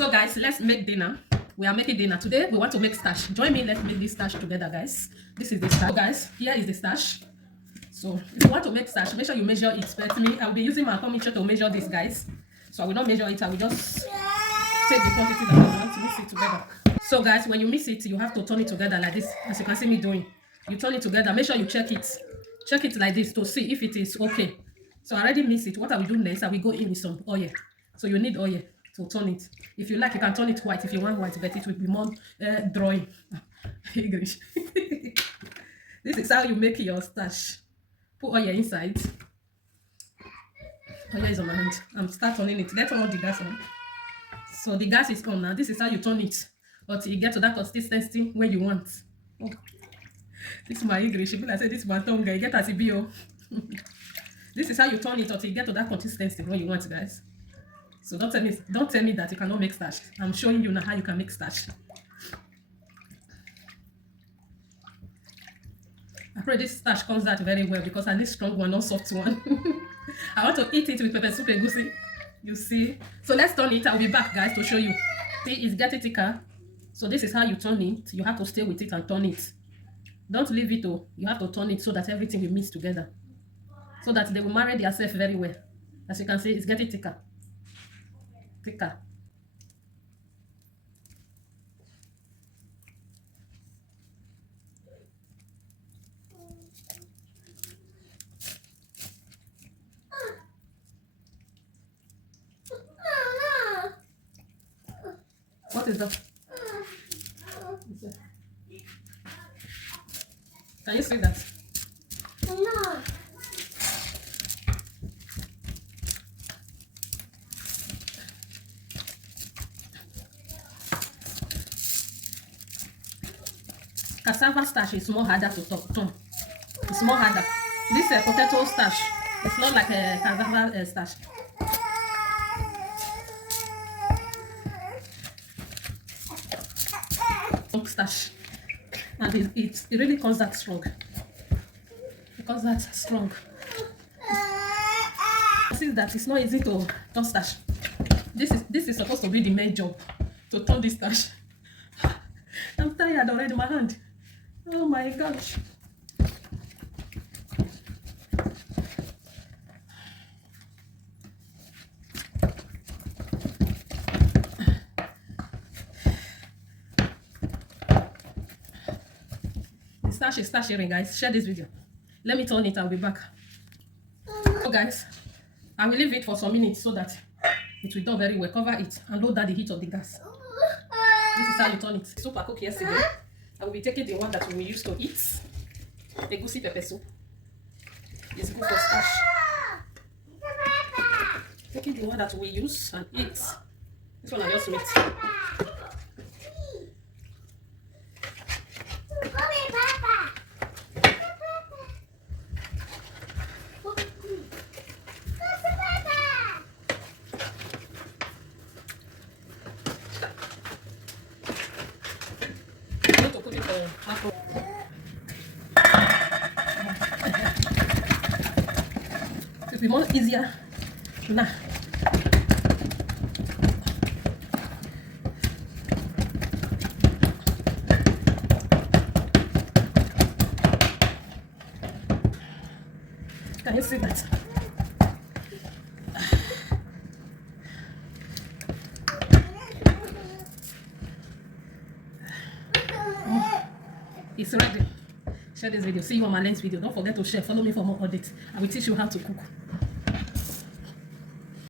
So guys, let's make dinner. We are making dinner today. We want to make starch. Join me. Let's make this starch together, guys. This is the starch. So guys, here is the starch. So if you want to make starch, make sure you measure it. But me, I will be using my atomic to measure this, guys. So I will not measure it. I will just take the quantity that I want to mix it together. So guys, when you mix it, you have to turn it together like this, as you can see me doing. You turn it together. Make sure you check it. Check it like this to see if it is okay. So I already mix it. What I will do next, I will go in with some oil. So you need oil to turn it. If you like, you can turn it white if you want white, but it will be more drawing. English. This is how you make your starch. Put oil inside. Oil is on my hand. I'm start turning it. Let's turn all the gas on. So the gas is on now. This is how you turn it until you get to that consistency where you want. Oh. This is my English. People I say this is my tongue. You get as a bio. This is how you turn it until you get to that consistency where you want, guys. So don't tell me that you cannot make starch. I'm showing you now how you can make starch. I pray this starch comes out very well because I need strong one, not soft one. I want to eat it with pepper soup and goosey. You see? So let's turn it. I'll be back, guys, to show you. See, it's getting thicker. So this is how you turn it. You have to stay with it and turn it. Don't leave it, oh. You have to turn it so that everything will mix together. So that they will marry themselves very well. As you can see, it's getting thicker. Thicker. What is that? Can you see that? No. Cassava starch is more harder to turn. It's more harder. This potato starch, it's not like a cassava starch. Starch, and it really comes that strong. It comes that strong. See that it's not easy to turn starch. This is supposed to be the main job, to turn this starch. I'm tired already, my hand. Oh my gosh. The starch is starching, guys. Share this video. Let me turn it. I'll be back. So guys, I will leave it for some minutes so that it will do very well. Cover it and lower down the heat of the gas. This is how you turn it. Soup I cooked yesterday. I will be taking the one that we used to eat. The goosey pepper soup. It's good for starch. Taking the one that we use and eat. This one I just mix. It'll be more easier now. Can you see that? It's ready. Share this video. See you on my next video. Don't forget to share. Follow me for more updates. I will teach you how to cook.